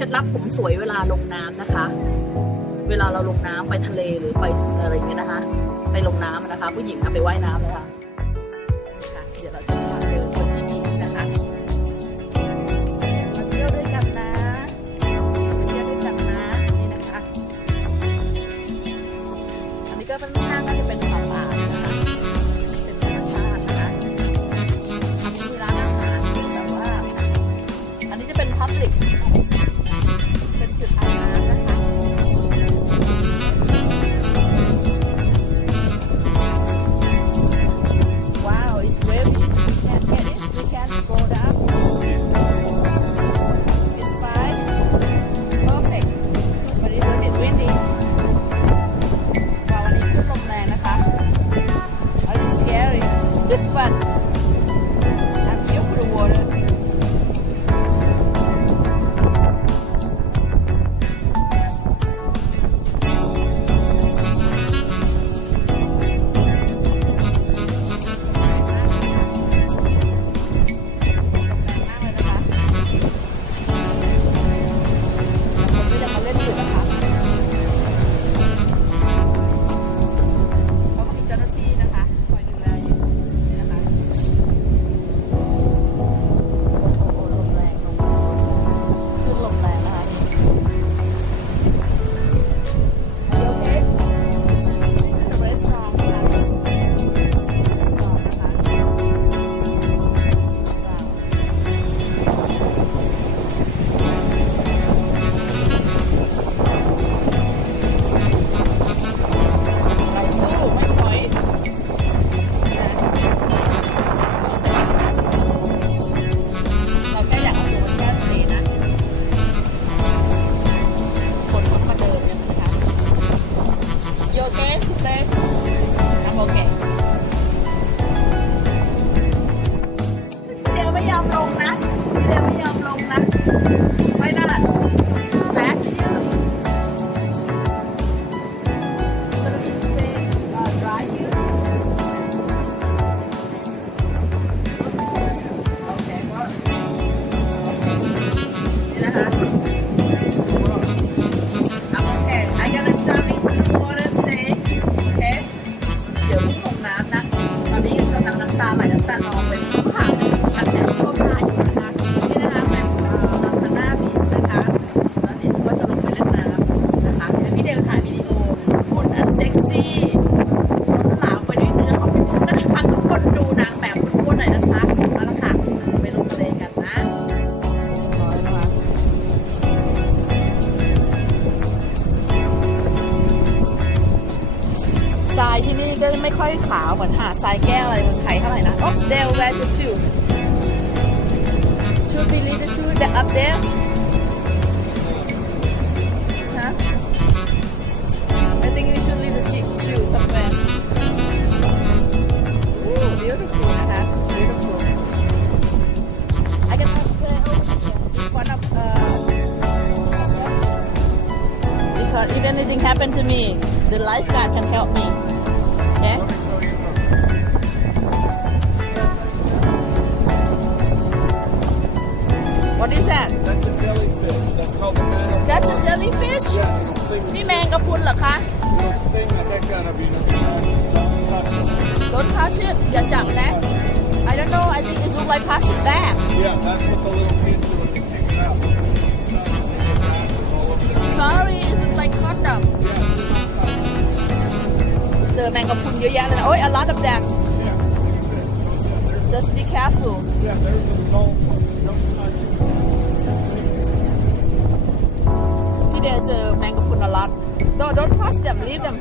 เคล็ดลับผมสวยเวลาลงน้ำนะคะ เวลาเราลงน้ำไปทะเลหรือไปอะไรเงี้ยนะคะ ไปลงน้ำนะคะ ผู้หญิงนะไปว่ายน้ำเลยค่ะเดี๋ยวเราจะพาเดินไปที่บีชนะคะมาเที่ยวด้วยกันนะมาเที่ยวด้วยกันนะนี่นะคะ อันนี้ก็เป็นห้างก็จะเป็น นะคะ that up there? Huh? I think we should leave the sheep shoe somewhere. Ooh, beautiful, huh? Beautiful. I can put one of uh, Because uh, if anything happened to me, the lifeguard can help me. Okay? What is that That's a jellyfish. That's a jellyfish Yeah, sting. นี่แมงกะพรุนหรอคะ Don't touch it. อย่าจับนะ I don't know I think it look like plastic bag it. Yeah, that's what the little kids do when they take it out. sorry it look like condom เจอแมงกะพรุนเยอะแยะเลยนะโอ้ย a lot of them just be careful Yeah, there's a small one. พี่เดลเจอแมงกะพรุนอลอต don't don't touch them leave them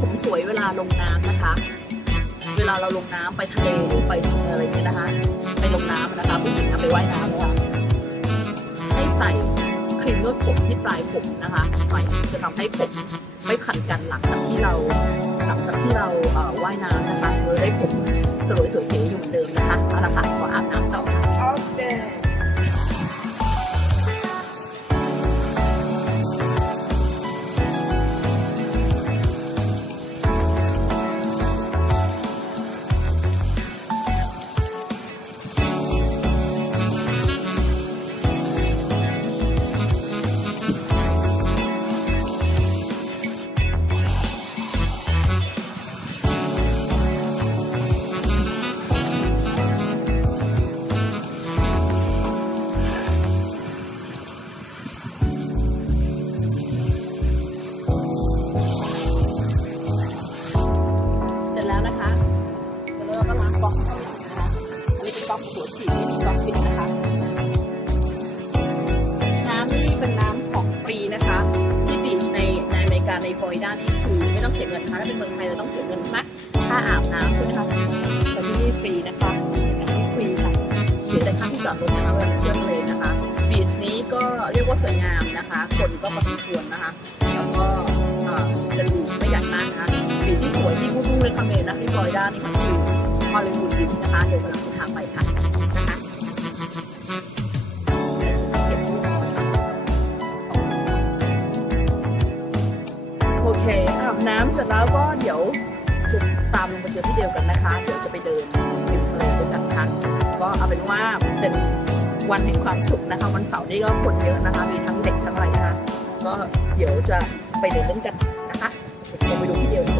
ผมสวยเวลาลงน้ำนะคะ เวลาเราลงน้ำไปทะเลหรือไปอะไรเงี้ยนะคะ ไปลงน้ำนะคะผู้หญิงนะไปว่ายน้ำนะคะให้ใส่ครีมนวดผมที่ปลายผมนะคะหน่อยจะทำให้ผมไม่ขันกันหลังจากที่เราหลังจากที่เราเอ่อว่ายน้ำนะคะโดยได้ผมสวยสวยเก๋อยู่เหมือนเดิมนะคะเอาละค่ะขออาบน้ำต่อ นะคะอันนี้เป็นก๊อกหัวฉีดไม่มีก๊อกปิดนะคะ น้ำนี่เป็นน้ำของฟรีนะคะ ที่บีชในในอเมริกาในฟลอริดานี่คือไม่ต้องเสียเงินนะคะถ้าเป็นเมืองไทยเราต้องเสียเงินมากค่าอาบน้ำใช่ไหมคะแต่ที่นี่ฟรีนะคะอันนี้ฟรีค่ะเสียแต่ค่าที่จอดรถนะคะเวลาเที่ยวทะเลนะคะบีชนี้ก็เรียกว่าสวยงามนะคะ คนก็พอสมควรนะคะแล้วก็เอ่อเป็นบีชไม่ใหญ่มากนะคะบีชที่สวยที่คู่ๆเลยคาเมนนะที่ฟลอริดานี่คือ ฮอลลีวูดบีชนะคะ เดี๋ยววันหลังจะพาไปค่ะนะคะเก็บรูปก่อนค่ะโอเคอาบน้ำเสร็จแล้วก็เดี๋ยวจะตามลงมาเจอพี่เดียวกันนะคะ เดี๋ยวจะไปเดินริมทะเลด้วยกันค่ะก็เอาเป็นว่าเป็นวันแห่งความสุขนะคะ วันเสาร์นี่ก็คนเยอะนะคะ มีทั้งเด็กทั้งอะไรนะคะ ก็เดี๋ยวจะไปเดินเล่นกันนะคะเดี๋ยวไปดูพี่เดียวดีกว่า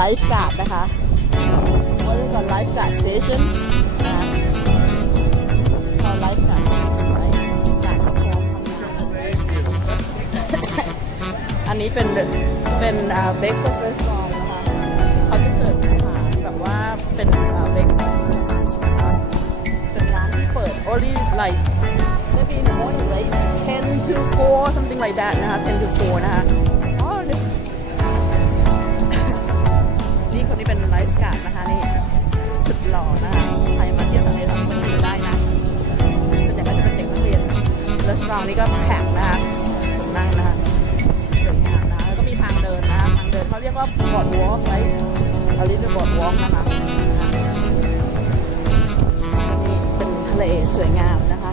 ไลฟ์การ์ดนะคะว่าเรียกว่าไลฟ์การ์ดสเตชันนะเขาไลฟ์การ์ดสเตชันไว้การ์ดพร้อมทำงานอันนี้เป็นเป็นเบรกฟาสต์เรสซองนะคะเขาจะเสิร์ฟอาหารแบบว่าเป็นเบรกฟาสต์นะคะเป็นร้านที่เปิด only like maybe in the morning like 10 to 4 something like that นะคะ10 to 4 นะคะาร์ดนะคะนี่สุดหล่อนะคะใครมาเที่ยวทะเลเราก็มาได้นะส่วนใหญ่ก็จะเป็นเด็กนักเรียนแล้วสรองนี่ก็แข็งนะคะนั่งนะคะสวยงามนะแล้วก็มีทางเดินนะทางเดินเขาเรียกว่าบอร์ดวอล์กไว้อลิซบอร์ดวอล์กนะคะนี่เป็นทะเลสวยงามนะคะ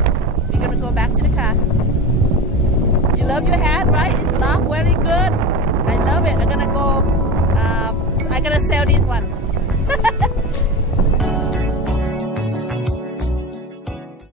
We're gonna go back to the car. You love your hat, right? It's not very good. I love it. I'm gonna go, um, I'm gonna sell this one.